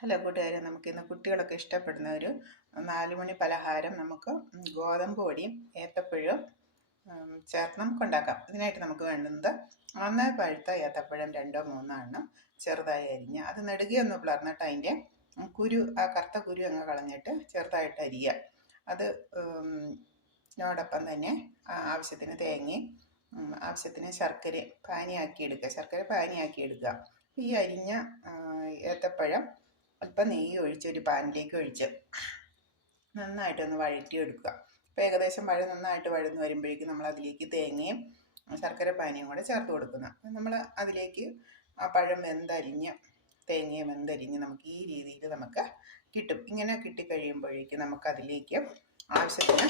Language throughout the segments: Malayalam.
ഹലോ കൂട്ടുകാരെ നമുക്കിന്ന് കുട്ടികളൊക്കെ ഇഷ്ടപ്പെടുന്ന ഒരു നാലുമണി പലഹാരം നമുക്ക് ഗോതമ്പ് പൊടിയും ഏത്തപ്പഴവും ചേർത്ത് നമുക്ക് ഉണ്ടാക്കാം. ഇതിനായിട്ട് നമുക്ക് വേണ്ടുന്നത് നന്നായി പഴുത്ത ഏത്തപ്പഴം രണ്ടോ മൂന്നോ എണ്ണം ചെറുതായി അരിഞ്ഞ് അത് നെടുകയൊന്ന് പിളർന്നിട്ട് അതിന്റെ കുരു ആ കറുത്ത കുരു അങ്ങ് കളഞ്ഞിട്ട് ചെറുതായിട്ട് അരിയുക അത് നോടൊപ്പം തന്നെ ആവശ്യത്തിന് തേങ്ങയും ആവശ്യത്തിന് ശർക്കര പാനിയാക്കി എടുക്കുക. ശർക്കര പാനിയാക്കി എടുക്കുക. ഈ അരിഞ്ഞ ഏത്തപ്പഴം അല്പം നെയ്യ് ഒഴിച്ച് ഒരു പാനിലേക്ക് ഒഴിച്ച് നന്നായിട്ടൊന്ന് വഴറ്റിയെടുക്കുക. അപ്പോൾ ഏകദേശം വഴ നന്നായിട്ട് വഴന്ന് വരുമ്പോഴേക്കും നമ്മൾ അതിലേക്ക് തേങ്ങയും ശർക്കര പാനിയും കൂടെ ചേർത്ത് കൊടുക്കുന്നു. നമ്മൾ അതിലേക്ക് ആ പഴം വെന്തരിഞ്ഞ് തേങ്ങയും വെന്തരിഞ്ഞ് നമുക്ക് ഈ രീതിയിൽ നമുക്ക് കിട്ടും. ഇങ്ങനെ കിട്ടിക്കഴിയുമ്പോഴേക്കും നമുക്ക് അതിലേക്ക് ആവശ്യത്തിന്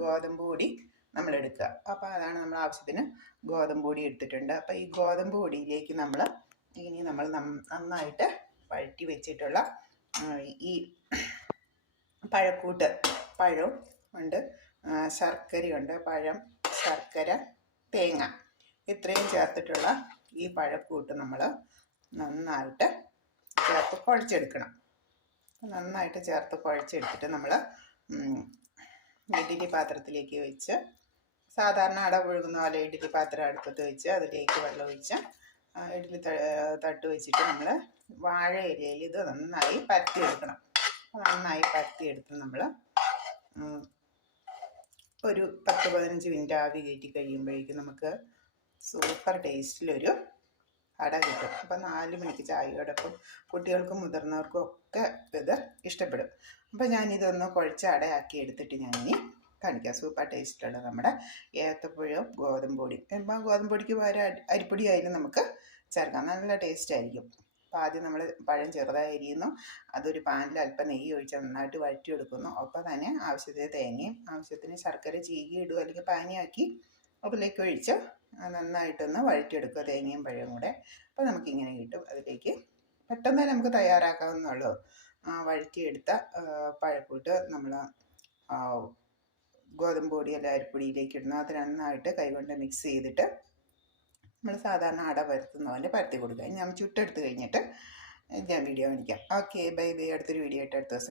ഗോതമ്പ് പൊടി നമ്മൾ എടുക്കുക. അപ്പോൾ അതാണ് നമ്മൾ ആവശ്യത്തിന് ഗോതമ്പ് പൊടി എടുത്തിട്ടുണ്ട്. അപ്പോൾ ഈ ഗോതമ്പ് പൊടിയിലേക്ക് നമ്മൾ ഇനി നമ്മൾ നന്നായിട്ട് വഴറ്റി വെച്ചിട്ടുള്ള ഈ പഴക്കൂട്ട് പഴവും ഉണ്ട്. ശർക്കരയുണ്ട് പഴം ശർക്കര തേങ്ങ. ഇത്രയും ചേർത്തിട്ടുള്ള ഈ പഴക്കൂട്ട് നമ്മൾ നന്നായിട്ട് ചേർത്ത് കുഴച്ചെടുക്കണം. നന്നായിട്ട് ചേർത്ത് കുഴച്ചെടുത്തിട്ട് നമ്മൾ ഇഡ്ഡലി പാത്രത്തിലേക്ക് വെച്ച് സാധാരണ അട ഒഴുകുന്ന പോലെ ഇഡ്ഡലി പാത്രം അടുപ്പത്ത് വെച്ച് അതിലേക്ക് വെള്ളം ഒഴിച്ച് ഇഡ്ഡലി തട്ട് വെച്ചിട്ട് നമ്മൾ വാഴ ഇലയിൽ ഇത് നന്നായി പരത്തിയെടുക്കണം. നന്നായി പരത്തിയെടുത്ത് നമ്മൾ ഒരു പത്ത് പതിനഞ്ച് മിനിറ്റ് ആവി കയറ്റി കഴിയുമ്പോഴേക്കും നമുക്ക് സൂപ്പർ ടേസ്റ്റിലൊരു അട കിട്ടും. അപ്പം നാല് മണിക്ക് ചായയോടൊപ്പം കുട്ടികൾക്കും മുതിർന്നവർക്കും ഒക്കെ ഇത് ഇഷ്ടപ്പെടും. അപ്പം ഞാനിതൊന്ന് കുഴച്ച് അടയാക്കി എടുത്തിട്ട് ഞാനിനി കാണിക്കാം. സൂപ്പർ ടേസ്റ്റുള്ള നമ്മുടെ ഏത്തപ്പഴവും ഗോതമ്പ് പൊടിയും. ഇപ്പം ഗോതമ്പ് പൊടിക്ക് പകരം അരിപ്പൊടി ആയാലും നമുക്ക് ചേർക്കാം. നല്ല ടേസ്റ്റ് ആയിരിക്കും. അപ്പോൾ ആദ്യം നമ്മൾ പഴം ചെറുതായി അരിയുന്നു. അതൊരു പാനിൽ അല്പം നെയ്യ് ഒഴിച്ച് നന്നായിട്ട് വഴറ്റി വഴറ്റിയെടുക്കുന്നു. ഒപ്പം തന്നെ ആവശ്യത്തിന് തേങ്ങയും ആവശ്യത്തിന് ശർക്കര ചീകി ഇടുക അല്ലെങ്കിൽ പാനിയാക്കി അതിലേക്ക് ഒഴിച്ച് നന്നായിട്ടൊന്ന് വഴറ്റിയെടുക്കുക തേങ്ങയും പഴവും കൂടെ. അപ്പോൾ നമുക്കിങ്ങനെ കിട്ടും. അതിലേക്ക് പെട്ടെന്ന് നമുക്ക് തയ്യാറാക്കാവുന്നുള്ളൂ വഴറ്റിയെടുത്ത പഴക്കൂട്ട് നമ്മൾ ഗോതമ്പ് പൊടി അല്ല അരിപ്പൊടിയിലേക്ക് ഇടുന്നു അത് നന്നായിട്ട് കൈകൊണ്ട് മിക്സ് ചെയ്തിട്ട് നമ്മൾ സാധാരണ അട പരത്തുന്ന പോലെ പരത്തി കൊടുക്കുക. ഞാൻ ചുട്ടെടുത്ത് കഴിഞ്ഞിട്ട് ഞാൻ വീഡിയോ കാണിക്കാം. ഓക്കെ ബൈ ബൈ അടുത്തൊരു വീഡിയോ ആയിട്ട് അടുത്ത ദിവസം